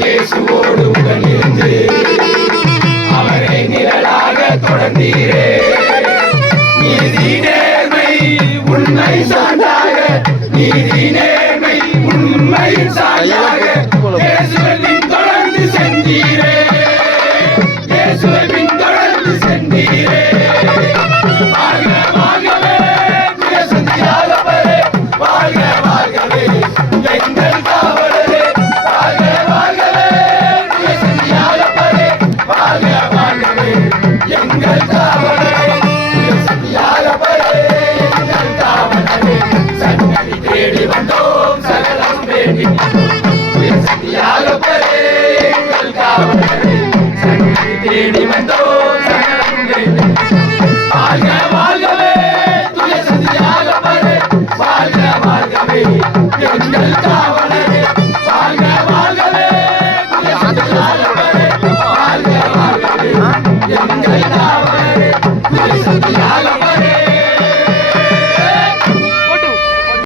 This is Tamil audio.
இயேசுவோடு உடனிருந்து அவரை நிழலாக தொடர்ந்தீரே. நீதி நேர்மை உண்மை சான்றாக, நீதி நேர்மை உண்மை சான்றாக இயேசுவை பின்தொடர்ந்து சென்றீரே, இயேசுவை பின்தொடர்ந்து சென்றீரே. வாழ்க வாழ்கவே துய சந்தியாகவரே, வாழ்க வாழ்கவே எங்கள் காவலரே, வாழ்க வாழ்கவே துய சந்தியாகவரே, வாழ்க வாழ்கவே எங்கள் காவலரே, துய சந்தியாகவரே எங்கள் காவலரே. சன்னதி தேடி வந்தோம் சகலம் வேண்டி துய சந்தியாகவரே எங்கள் காவலரே, சன்னதி தேடி வந்தோம் சகலம் வேண்டி. வாழ்க வாழ்கவே துய சந்தியாகவரே, வாழ்க வாழ்கவே எங்கள்